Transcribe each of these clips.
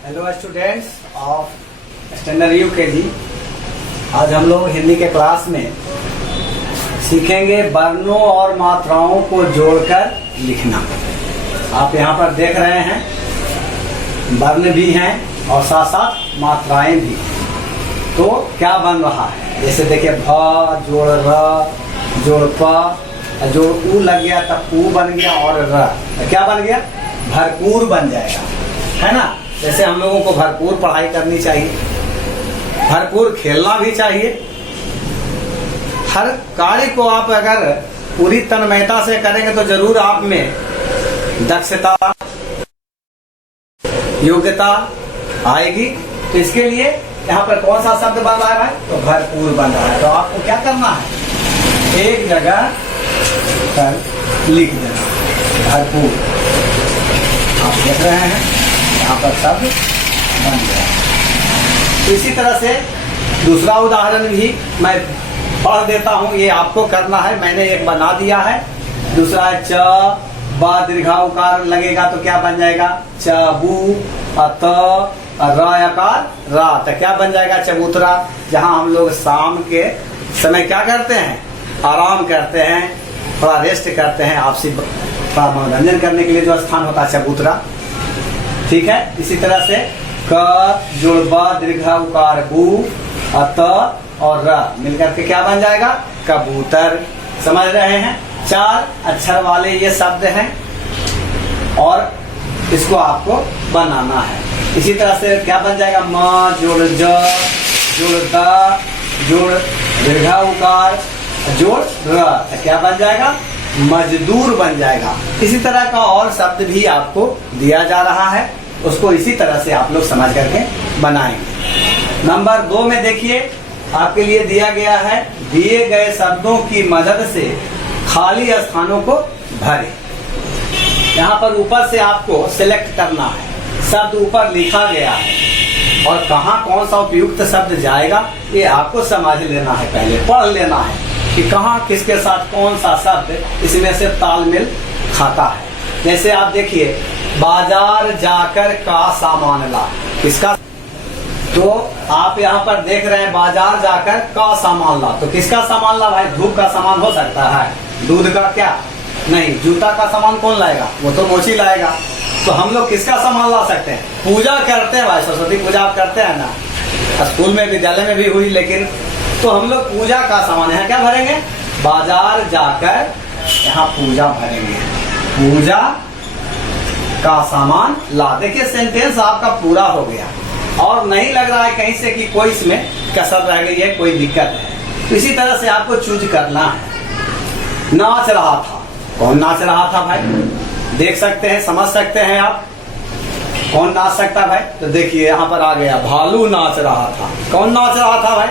Hello students of standard UKG. आज हम लोग हिंदी के क्लास में सीखेंगे वर्णों और मात्राओं को जोड़कर लिखना। आप यहाँ पर देख रहे हैं वर्ण भी हैं और साथ साथ मात्राएं भी। तो क्या बन रहा है, जैसे देखिए भ जोड़ र जोड़ प जोड़ ऊ लग गया तब ऊ बन गया और र क्या बन गया, भरपूर बन जाएगा, है ना। जैसे हम लोगों को भरपूर पढ़ाई करनी चाहिए, भरपूर खेलना भी चाहिए। हर कार्य को आप अगर पूरी तन्मयता से करेंगे तो जरूर आप में दक्षता योग्यता आएगी। तो इसके लिए यहाँ पर कौन सा शब्द बन रहा है भाई, तो भरपूर बन रहा है। तो आपको क्या करना है, एक जगह पर लिख देना भरपूर। आप देख रहे हैं यहाँ पर शब्द बन गया। तो इसी तरह से दूसरा उदाहरण भी मैं पढ़ देता हूँ, ये आपको करना है। मैंने एक बना दिया है। दूसरा है च ब दीर्घा उकार लगेगा तो क्या बन जाएगा, चबू अत र यकार रा, तो क्या बन जाएगा, चबूतरा। जहाँ हम लोग शाम के समय क्या करते हैं, आराम करते हैं, थोड़ा रेस्ट करते हैं, आपसी थोड़ा मनोरंजन करने के लिए जो स्थान होता है चबूतरा। ठीक है। इसी तरह से क जोड़ ब दीर्घा उकार बू अत और र मिलकर के क्या बन जाएगा, कबूतर। समझ रहे हैं, 4 अक्षर वाले ये शब्द हैं और इसको आपको बनाना है। इसी तरह से क्या बन जाएगा, म जोड़ ज जोड़ द जोड़ दीर्घा उकार जोड़ र, तो क्या बन जाएगा, मजदूर बन जाएगा। इसी तरह का और शब्द भी आपको दिया जा रहा है, उसको इसी तरह से आप लोग समझ करके बनाएंगे। नंबर 2 में देखिए आपके लिए दिया गया है, दिए गए शब्दों की मदद से खाली स्थानों को भरें। यहाँ पर ऊपर से आपको सिलेक्ट करना है, शब्द ऊपर लिखा गया है और कहाँ कौन सा उपयुक्त शब्द जाएगा ये आपको समझ लेना है, पहले पढ़ लेना है कि कहाँ किसके साथ कौन सा शब्द इसमें से तालमेल खाता है। जैसे आप देखिए बाजार जाकर का सामान ला, किसका, तो आप यहाँ पर देख रहे हैं बाजार जाकर का सामान ला, तो किसका सामान ला भाई, धूप का सामान हो सकता है, दूध का क्या नहीं, जूता का सामान कौन लाएगा, वो तो मोची लाएगा। तो हम लोग किसका सामान ला सकते हैं, पूजा करते हैं भाई, सरस्वती पूजा आप करते हैं ना, स्कूल में विद्यालय में भी हुई, लेकिन तो हम लोग पूजा का सामान यहाँ क्या भरेंगे, बाजार जाकर यहाँ पूजा भरेंगे, पूजा का सामान ला। देखिए सेंटेंस आपका पूरा हो गया और नहीं लग रहा है कहीं से कि कोई इसमें कसर रह गई है, कोई दिक्कत है। तो इसी तरह से आपको चूज करना है। नाच रहा था, कौन नाच रहा था भाई, देख सकते हैं, समझ सकते हैं आप, कौन नाच सकता भाई, तो देखिए यहाँ पर आ गया भालू नाच रहा था। कौन नाच रहा था भाई,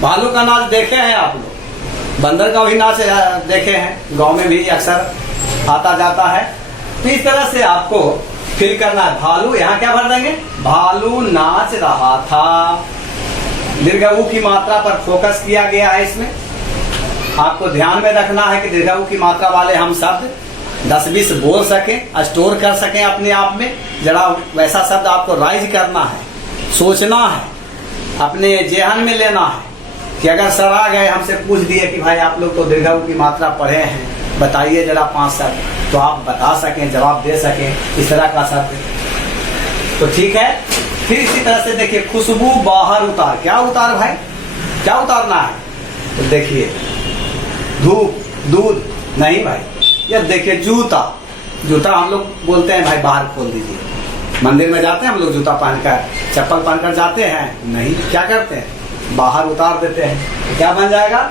भालू का नाच देखे हैं आप लोग, बंदर का भी नाच देखे हैं, गांव में भी अक्सर आता जाता है। तो इस तरह से आपको फिल करना है, भालू यहाँ क्या भर देंगे, भालू नाच रहा था। दीर्घ ऊ की मात्रा पर फोकस किया गया है। इसमें आपको ध्यान में रखना है कि दीर्घ ऊ की मात्रा वाले हम शब्द 10-20 बोल सकें, स्टोर कर सकें अपने आप में। जरा वैसा शब्द आपको राइज करना है, सोचना है, अपने जेहन में लेना है कि अगर सर आ गए हमसे पूछ दिए कि भाई आप लोग तो दीर्घ ऊ की मात्रा पढ़े हैं, बताइए जरा 5 शब्द, तो आप बता सकें, जवाब दे सकें इस तरह का शब्द। तो ठीक है। फिर इसी तरह से देखिए खुशबू बाहर उतार, क्या उतार भाई, क्या उतारना है, तो देखिए धूप दूध नहीं भाई, ये देखिए जूता, जूता हम लोग बोलते हैं भाई बाहर खोल दीजिए। मंदिर में जाते हैं हम लोग जूता पहनकर, चप्पल पहनकर जाते हैं नहीं, क्या करते हैं बाहर उतार देते हैं। क्या बन जाएगा,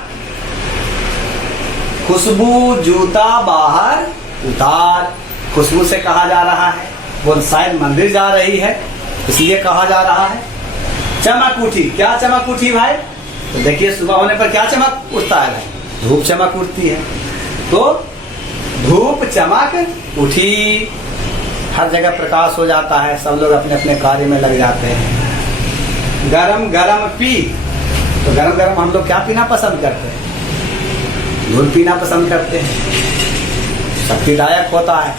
खुशबू जूता बाहर उतार। खुशबू से कहा जा रहा है वो शायद मंदिर जा रही है इसलिए कहा जा रहा है। चमक उठी, क्या चमक उठी भाई, तो देखिए सुबह होने पर क्या चमक उठता है भाई, धूप चमक उठती है। तो धूप चमक उठी, हर जगह प्रकाश हो जाता है, सब लोग अपने अपने कार्य में लग जाते हैं। गरम गरम पी, तो गरम गरम हम लोग क्या पीना पसंद करते हैं, दूध पीना पसंद करते हैं, शक्तिदायक होता है,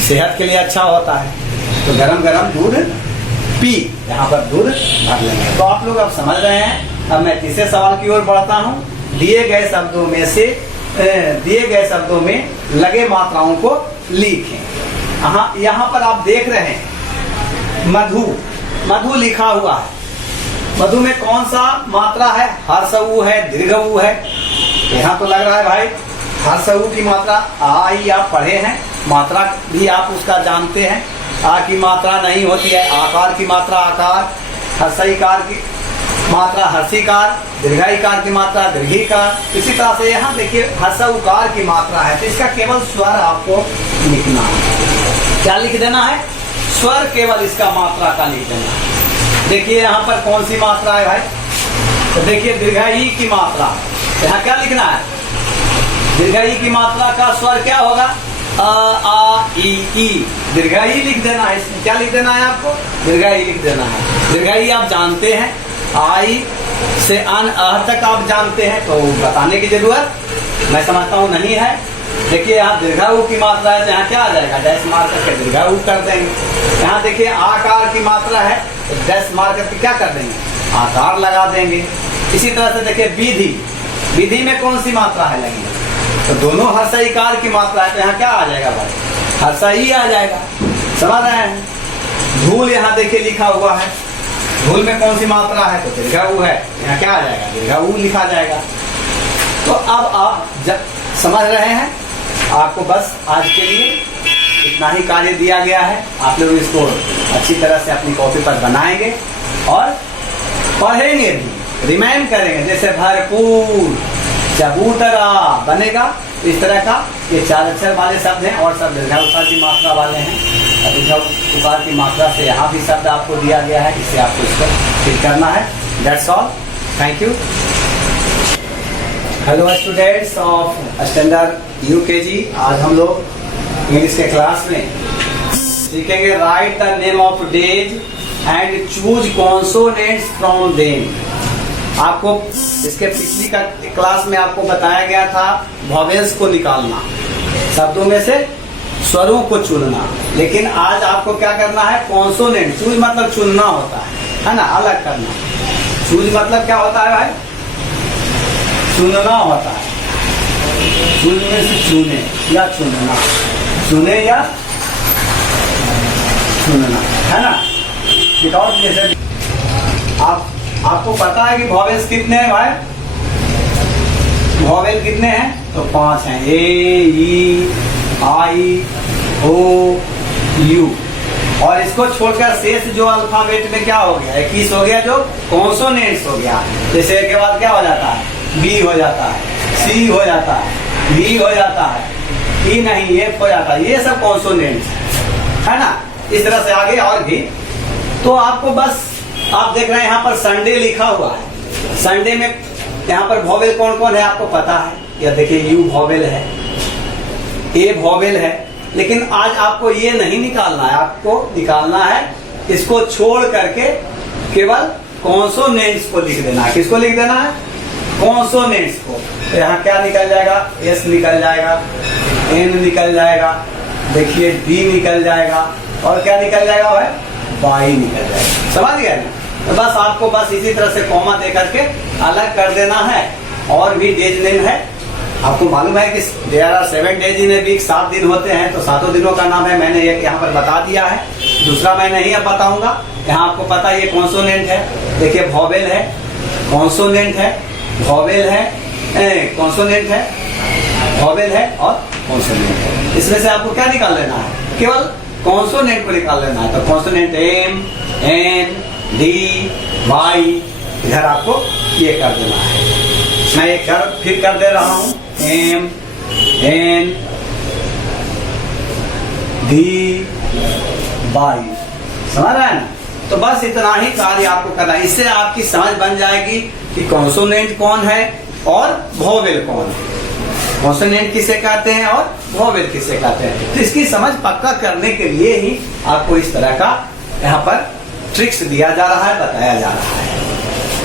सेहत के लिए अच्छा होता है। तो गरम गरम दूध पी, यहाँ पर दूध भर लेंगे। तो आप लोग अब समझ रहे हैं। अब मैं तीसरे सवाल की ओर बढ़ता हूँ। दिए गए शब्दों में लगे मात्राओं को लिखें। यहाँ पर आप देख रहे हैं मधु लिखा हुआ है। मधु में कौन सा मात्रा है? हर्षऊ है, दीर्घऊ है? यहाँ तो लग रहा है भाई हर्षऊ की मात्रा आई आप पढ़े हैं, मात्रा भी आप उसका जानते हैं। आ की मात्रा नहीं होती है, आकार की मात्रा आकार, हर्षईकार की मात्रा हर्षीकार, दीर्घईकार की मात्रा दीर्घीकार। इसी तरह से यहाँ देखिए हर्षऊकार की मात्रा है, तो इसका केवल स्वर आपको लिखना है। क्या लिख देना है? स्वर केवल इसका मात्रा का लिख देना है। देखिए यहाँ पर कौन सी मात्रा है भाई? तो देखिए दीर्घई की मात्रा, यहाँ क्या लिखना है? दीर्घई की मात्रा का स्वर क्या होगा? अ आ ई। दीर्घई लिख देना है। इसमें क्या लिख देना है आपको? दीर्घई लिख देना है। दीर्घई आप जानते हैं, आई से अन अह तक आप जानते हैं, तो बताने की जरूरत मैं समझता हूँ नहीं है। देखिए यहाँ दीर्घाऊ की मात्रा है, तो यहाँ क्या आ जाएगा? डैश मार करके दीर्घाऊ कर देंगे। यहाँ देखिए आकार की मात्रा है, तो डैश मार करके क्या कर देंगे? आकार लगा देंगे। इसी तरह से देखिए विधि में कौन सी मात्रा है लगेगी? तो दोनों हर्षईकार की मात्रा है, तो यहाँ क्या आ जाएगा भाई? हर्षई आ जाएगा। समझ रहे हैं? धूल यहाँ देखिए लिखा हुआ है, धूल में कौन सी मात्रा है? तो दीर्घाऊ है, यहाँ क्या आ जाएगा? दीर्घाऊ लिखा जाएगा। तो अब आप जब समझ रहे हैं, आपको बस आज के लिए इतना ही कार्य दिया गया है। आप लोग इसको अच्छी तरह से अपनी कॉपी पर बनाएंगे और पढ़ेंगे भी, रिमाइंड करेंगे। जैसे भरपूर, चबूतरा बनेगा, इस तरह का ये 4 अक्षर वाले शब्द हैं और सब दीर्घाकार की मात्रा वाले हैं। दीर्घाकार की मात्रा से यहाँ भी शब्द आपको दिया गया है, इससे आपको इसको फिल करना है। That's all, thank you. Hello students of standard UKG. आज हम लोग इंग्लिश के क्लास में सीखेंगे right the name of days and choose consonants from them. आपको इसके पिछली क्लास में आपको बताया गया था वॉवेल्स को निकालना, शब्दों में से स्वरों को चुनना। लेकिन आज आपको क्या करना है? कॉन्सोनेंट। चूज मतलब चुनना होता है ना, अलग करना। चूज मतलब क्या होता है भाई? चुनना होता है। चूज में से चुने या चुनना, चुने या चुनना, है ना। विदाउट जैसे आपको पता है कि वॉवेल्स कितने हैं भाई? वॉवेल कितने हैं? तो 5 हैं। ए, ई, आई, ओ, यू। और इसको छोड़कर शेष जो अल्फाबेट में क्या हो गया? 21 हो गया, जो कॉन्सोनेंट्स हो गया। जैसे के बाद क्या हो जाता है? बी हो जाता है, सी हो जाता है, वी हो जाता है, ई नहीं, एफ हो जाता है। ये सब कॉन्सोनेंट्स है ना। इस तरह से आगे और भी। तो आपको बस आप देख रहे हैं यहाँ पर संडे लिखा हुआ है। संडे में यहाँ पर वॉवेल कौन कौन है आपको पता है? या देखिए यू वॉवेल है, ए वॉवेल है। लेकिन आज आपको ये नहीं निकालना है, आपको निकालना है इसको छोड़ करके केवल कॉन्सोनेंट्स को लिख देना है। किसको लिख देना है? कॉन्सोनेंट्स को। तो यहाँ क्या निकल जाएगा? एस निकल जाएगा, एन निकल जाएगा, देखिए डी निकल जाएगा, और क्या निकल जाएगा भाई? वाई निकल जाएगा। समझ गए ना? तो बस आपको बस इसी तरह से कॉमा दे करके अलग कर देना है। और भी डेज नेम है, आपको मालूम है कि there are 7 days in a week, 7 दिन होते हैं। तो 7 दिनों का नाम है, मैंने एक यहाँ पर बता दिया है, दूसरा मैं नहीं अब बताऊंगा। यहाँ आपको पता है ये कॉन्सोनेंट है। देखिए वॉवेल है, कॉन्सोनेंट है, वॉवेल है, कॉन्सोनेंट है, वॉवेल है और कॉन्सोनेंट है। इसमें से आपको क्या निकाल लेना है? केवल कॉन्सोनेंट को निकाल लेना है। तो consonant M, N, D, Y, इधर आपको ये कर देना है। मैं एक फिर कर दे रहा हूं, एम, एन, डी, वाई। समझ रहा है ना? तो बस इतना ही कार्य आपको करना है। इससे आपकी समझ बन जाएगी कि कॉन्सोनेंट कौन है और वॉवेल कौन है। कॉन्सोनेंट किसे कहते हैं और वॉवेल किसे कहते हैं। तो इसकी समझ पक्का करने के लिए ही आपको इस तरह का यहाँ पर ट्रिक्स दिया जा रहा है, बताया जा रहा है।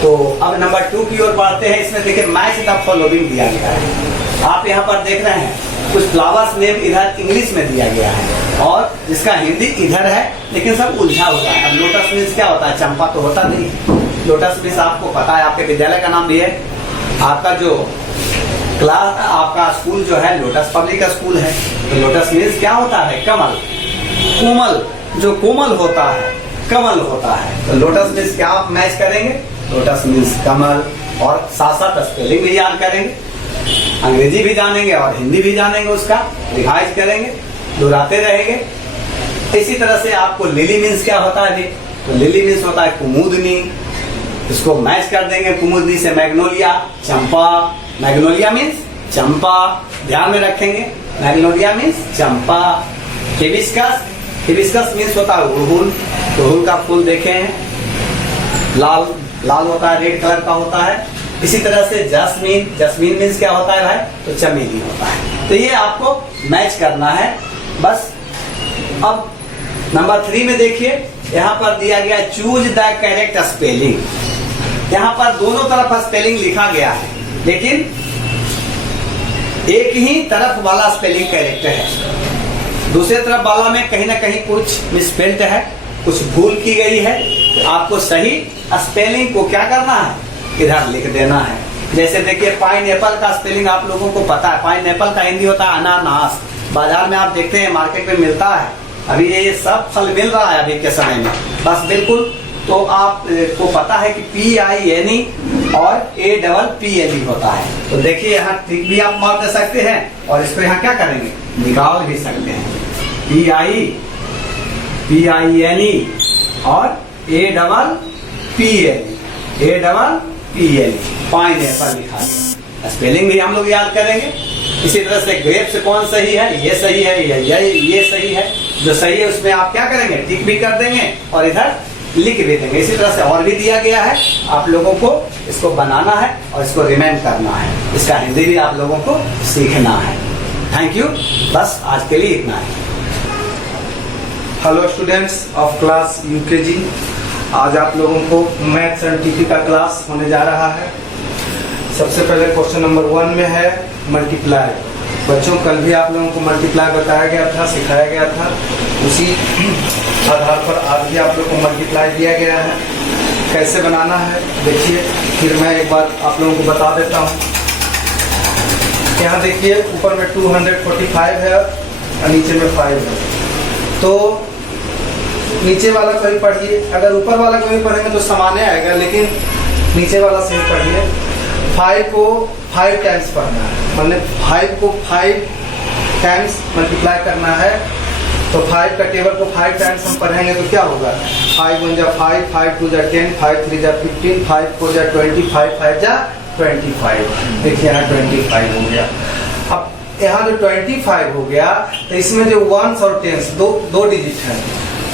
तो अब नंबर 2 की ओर बढ़ते हैं। इसमें देखिए मैच द फॉलोइंग दिया गया है। आप यहाँ पर देख रहे हैं कुछ फ्लावर्स नेम इधर इंग्लिश में दिया गया है और जिसका हिंदी इधर है लेकिन सब उलझा हुआ है। अब लोटस मीन्स क्या होता है? चंपा तो होता नहीं है। लोटस मीन्स आपको पता है, आपके विद्यालय का नाम भी है, आपका जो क्लास, आपका स्कूल जो है लोटस पब्लिक स्कूल है। तो लोटस मीन्स क्या होता है? कमल, कोमल, जो कोमल होता है, कमल होता है। तो लोटस मीन्स क्या आप मैच करेंगे? लोटस मीन्स कमल, और साथ साथ स्पेलिंग भी याद करेंगे, अंग्रेजी भी जानेंगे और हिंदी भी जानेंगे, उसका रिवाइज करेंगे, दोहराते रहेंगे। इसी तरह से आपको लिली मीन्स क्या होता है? तो लिली मीन्स होता है कुमुदनी, इसको मैच कर देंगे कुमुदनी से मैग्नोलिया, चंपा। मैग्नोलिया मीन्स चंपा, ध्यान में रखेंगे, मैग्नोलिया मीन्स चंपा। हिबिस्कस, हिबिस्कस मीन्स होता है अड़हुल, अड़हुल का फूल देखे हैं, लाल लाल होता है, रेड कलर का होता है। इसी तरह से जस्मीन, जस्मीन मीन्स क्या होता है भाई? तो चमेली होता है। तो ये आपको मैच करना है बस। अब नंबर 3 में देखिए, यहाँ पर दिया गया चूज द करेक्ट स्पेलिंग। यहाँ पर दोनों तरफ स्पेलिंग लिखा गया है, लेकिन एक ही तरफ वाला स्पेलिंग करेक्ट है, दूसरे तरफ वाला में कहीं ना कहीं कुछ मिसस्पेल्ड है, कुछ भूल की गई है। तो आपको सही स्पेलिंग को क्या करना है? इधर लिख देना है। जैसे देखिए, पाइन एप्पल का स्पेलिंग आप लोगों को पता है, पाइन एप्पल का हिंदी होता है अनानास। बाजार में आप देखते हैं, मार्केट में मिलता है, अभी ये सब फल मिल रहा है अभी के समय में, बस बिल्कुल। तो आपको पता है कि PINE और APPLE होता है। तो देखिए, यहाँ ट्रिक भी आप मार दे सकते हैं और इसको यहाँ क्या करेंगे? निकाल भी सकते हैं। PINE और APPLE, पाइन एप्पल लिखा गया। स्पेलिंग भी हम लोग याद करेंगे। इसी तरह से ग्रेप्स कौन सही है? ये सही है, ये सही है। जो सही है उसमें आप क्या करेंगे? टिक भी कर देंगे और इधर लिख भी देंगे। इसी तरह से और भी दिया गया है, आप लोगों को इसको बनाना है और इसको रिमेंड करना है। इसका हिंदी भी आप लोगों को सीखना है। थैंक यू, बस आज के लिए इतना है। Hello students of class UKG, आज आप लोगों को मैथ्स एंड TP का क्लास होने जा रहा है। सबसे पहले क्वेश्चन नंबर 1 में है मल्टीप्लाई। बच्चों, कल भी आप लोगों को मल्टीप्लाई बताया गया था, सिखाया गया था, उसी आधार पर आज भी आप लोगों को मल्टीप्लाई दिया गया है। कैसे बनाना है देखिए, फिर मैं एक बार आप लोगों को बता देता हूँ। यहाँ देखिए, ऊपर में 245 है और नीचे में 5 है। तो नीचे वाला को ही पढ़िए, अगर ऊपर वाला को ही पढ़ेंगे तो समाने आएगा, लेकिन नीचे वाला से ही पढ़िए। 5 को 5 टाइम्स पढ़ना है, मतलब 5 को 5 टाइम्स मल्टीप्लाई करना है। तो 5 का टेबल को 5 टाइम्स हम पढ़ेंगे तो क्या होगा? 5 1 जा 5, 5 2 जा 10, 5 3 जा 15, 5 4 जा 20, 5 5 जा 25। देखिए यहाँ 25 हो गया। अब यहाँ जो 25 हो गया, तो इसमें जो वंस और टेंस दो डिजिट है,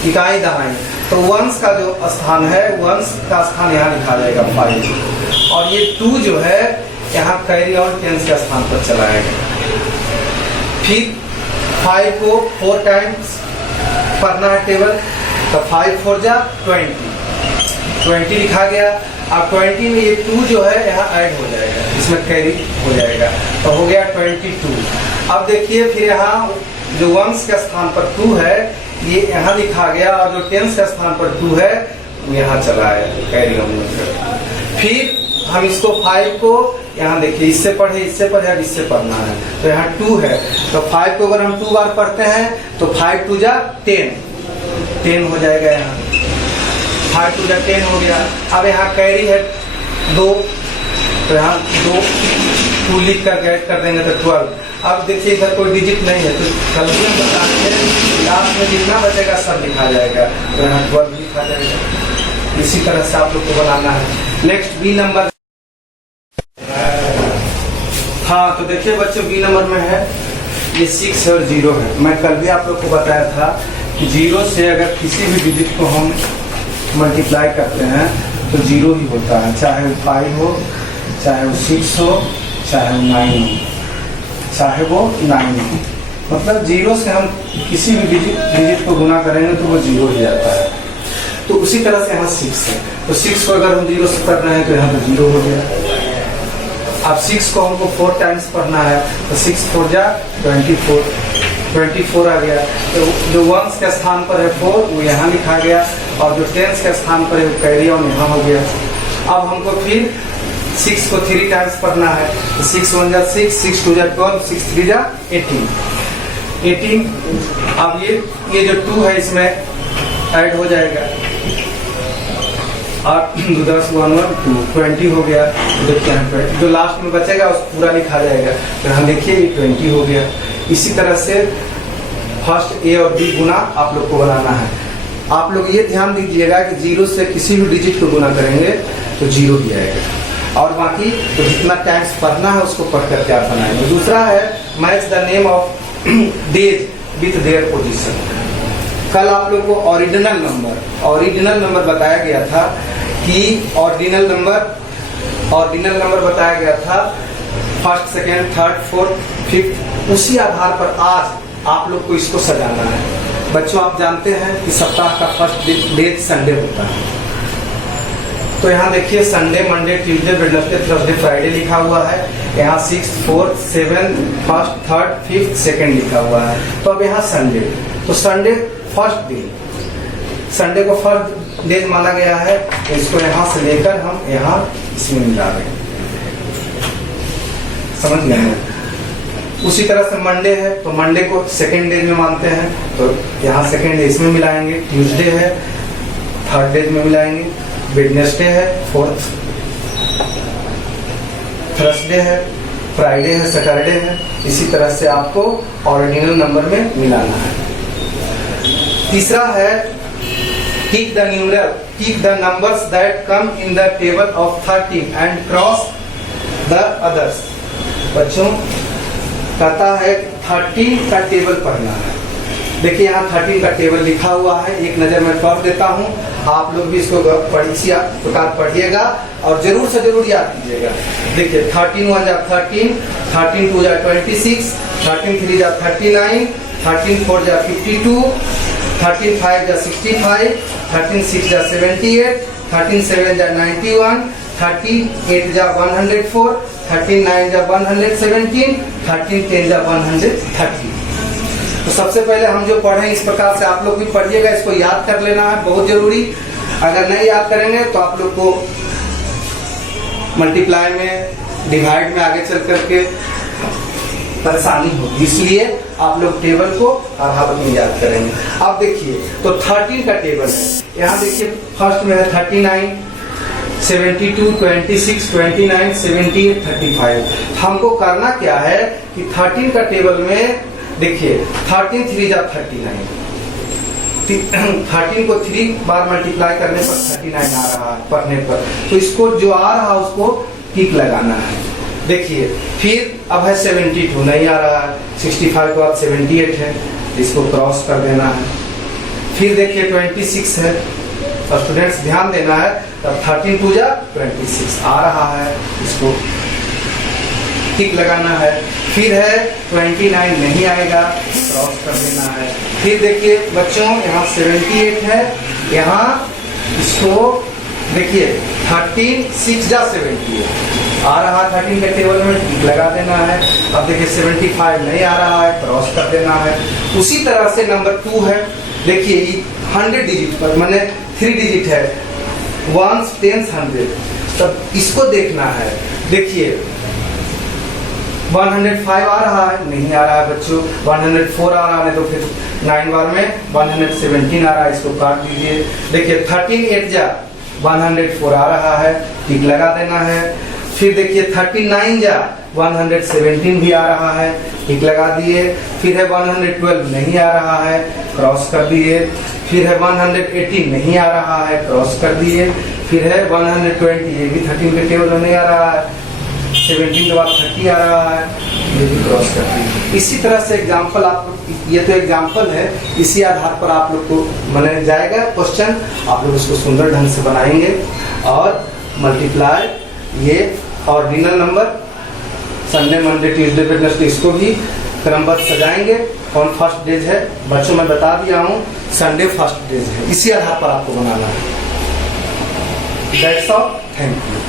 इकाई दहाई। तो वंस का जो स्थान है, वंस का स्थान यहाँ लिखा जाएगा 5, और ये 2 जो है यहाँ कैरी ऑन टेंस के स्थान पर चला जाएगा। फिर 5 को 4 टाइम्स पढ़ना है टेबल, तो 5 4 जा 20 लिखा गया। अब 20 में ये 2 जो है यहाँ ऐड हो जाएगा, इसमें कैरी हो जाएगा, तो हो गया 22। अब देखिए, फिर यहाँ जो वंस के स्थान पर 2 है ये यहाँ लिखा गया, और जो टेंस के स्थान पर 2 है वो यहाँ चला है, कैरी ऑन। फिर हम इसको 5 को यहाँ देखिए, इससे पढ़े अब इससे पढ़ना है, तो यहाँ 2 है, तो 5 को अगर हम 2 बार पढ़ते हैं तो 5 2 जा 10 हो जाएगा। यहाँ 5 2 जा 10 हो गया। अब यहाँ कैरी है 2, तो यहाँ 2 लिख कर ऐड कर देंगे तो 12। अब देखिए, इधर कोई डिजिट नहीं है, तो कैलकुलेट बताते हैं, लास्ट में जितना बचेगा सब लिखा जाएगा, तो यहाँ 12 लिखा जाएगा। इसी तरह से आप लोग को बनाना है। Next B number. हाँ, तो देखिए बच्चों, B नंबर में है ये 6 और 0 है। मैं कल भी आप लोग को बताया था कि 0 से अगर किसी भी डिजिट को हम मल्टीप्लाई करते हैं तो 0 ही होता है, चाहे वो 5 हो, चाहे वो 6 हो, चाहे वो 9 हो, चाहे वो 9 हो। मतलब 0 से हम किसी भी डिजिट को गुना करेंगे तो वो 0 ही आता है। तो उसी तरह से यहाँ 6 है, तो 6 को अगर हम 0 से कर रहे हैं तो यहाँ तो 0 हो गया। अब 6 को हमको 4 टाइम्स पढ़ना है, तो 6 4 जा 24, 24 आ गया। तो जो वंस के स्थान पर है 4 वो यहाँ लिखा गया, और जो टेंस के स्थान पर है वो कैरी ऑन यहाँ हो गया। अब हमको फिर 6 को 3 टाइम्स पढ़ना है। 6 1 जा 6, 6 2 जा 12, 6 3 जा 18। अब ये जो 2 है इसमें ऐड हो जाएगा, 8 2 10 1 1 2 20 हो गया। देखिए यहाँ पे जो लास्ट में बचेगा उस पूरा लिखा जाएगा। तो यहाँ देखिए ये 20 हो गया। इसी तरह से फर्स्ट ए और बी गुना आप लोग को बनाना है। आप लोग ये ध्यान दीजिएगा कि 0 से किसी भी डिजिट को गुना करेंगे तो 0 ही आएगा, और बाकी तो जितना टाइम्स पढ़ना है उसको पढ़ करके आप बनाएंगे। दूसरा है match the name of days with their position. कल आप लोग को ऑरिजिनल नंबर बताया गया था कि ऑर्डिनल नंबर बताया गया था, first second third fourth fifth. उसी आधार पर आज आप लोग को इसको सजाना है। बच्चों आप जानते हैं कि सप्ताह का फर्स्ट डे संडे होता है। तो यहाँ देखिए Sunday Monday Tuesday Wednesday Thursday Friday लिखा हुआ है। यहाँ 6 4 7 फर्स्ट थर्ड फिफ्थ सेकेंड लिखा हुआ है। तो अब यहाँ संडे, तो संडे फर्स्ट डे, संडे को फर्स्ट डे माना गया है। तो इसको यहाँ से लेकर हम यहाँ इसमें मिला रहे हैं, समझ गए। उसी तरह से मंडे है तो मंडे को सेकेंड डे में मानते हैं, तो यहाँ सेकेंड डे इसमें मिलाएंगे। ट्यूसडे है थर्ड डे में मिलाएंगे। वेडनेसडे है फोर्थ, थर्सडे है, फ्राइडे है, सैटरडे है। इसी तरह से आपको ऑर्डिनल नंबर में मिलाना है। तीसरा है tick the numbers that come in the table of 13 and cross the others. बच्चों कहता है 13 का टेबल पढ़ना है। देखिए यहाँ 13 का टेबल लिखा हुआ है, एक नजर मैं पढ़ देता हूँ, आप लोग भी इसको इसी प्रकार पढ़िएगा और जरूर से जरूर याद कीजिएगा। देखिए 13 1 जा 13, 13 2 जा 26, 13 3 जा 39, 13 4 जा 52, 13 5 जा 65, 13 6 जा 78, 13 7 जा 91, 38 जा 104, 13 9 जा 117, 13 10 जा 130। तो सबसे पहले हम जो पढ़े इस प्रकार से आप लोग भी पढ़िएगा, इसको याद कर लेना है, बहुत जरूरी। अगर नहीं याद करेंगे तो आप लोग को मल्टीप्लाई में डिवाइड में आगे चल करके परेशानी होगी, इसलिए आप लोग टेबल को आधार में याद करेंगे। अब देखिए तो 13 का टेबल है। यहाँ देखिए फर्स्ट में है 39, 72, 26, 29, 78, 35। हमको करना क्या है कि 13 का टेबल में देखिए 13 3 जा 39, 13 को 3 बार मल्टीप्लाई करने पर 39 आ रहा है पढ़ने पर। तो इसको जो आ रहा है उसको टिक लगाना है। देखिए फिर अब है 72 नहीं आ रहा है, 65 के बाद 78 है, इसको क्रॉस कर देना है। फिर देखिए 26 है, और स्टूडेंट्स ध्यान देना है, तब 13 2 जा 26 आ रहा है, इसको टिक लगाना है। फिर है 29 नहीं आएगा, क्रॉस कर देना है। फिर देखिए बच्चों यहाँ 78 है, यहाँ इसको देखिए 13 6 जा 70 आ रहा है, 13 के टेबल में टिक लगा देना है। अब देखिए 75 नहीं आ रहा है, क्रॉस कर देना है। उसी तरह से नंबर 2 है, देखिए 100 डिजिट पर मैंने 3 डिजिट है, 1 10 100, तब इसको देखना है। देखिए 105 आ रहा है, नहीं आ रहा है बच्चों, 104 आ रहा है, तो फिर 9 बार में 117 आ रहा है, इसको काट दीजिए। देखिए 13 8 जा 104 आ रहा है, टिक लगा देना है। फिर देखिए 39 जा 117 भी आ रहा है, टिक लगा दिए। फिर है 112 नहीं आ रहा है, क्रॉस कर दिए। फिर है 118 नहीं आ रहा है, क्रॉस कर दिए। फिर है 120, ये भी 13 के टेबल में नहीं आ रहा है, 17 के बाद 30 आ रहा है, ये भी क्रॉस कर दिए। इसी तरह से एग्जाम्पल आप, ये तो एग्जाम्पल है, इसी आधार पर आप लोग को बनाया जाएगा क्वेश्चन, आप लोग इसको सुंदर ढंग से बनाएंगे और मल्टीप्लाई ये ordinal number Sunday Monday Tuesday Wednesday इसको भी क्रमबद्ध सजाएंगे। कौन फर्स्ट डेज है बच्चों मैं बता दिया हूँ, संडे फर्स्ट डेज है, इसी आधार पर आपको बनाना है। That's all, thank you.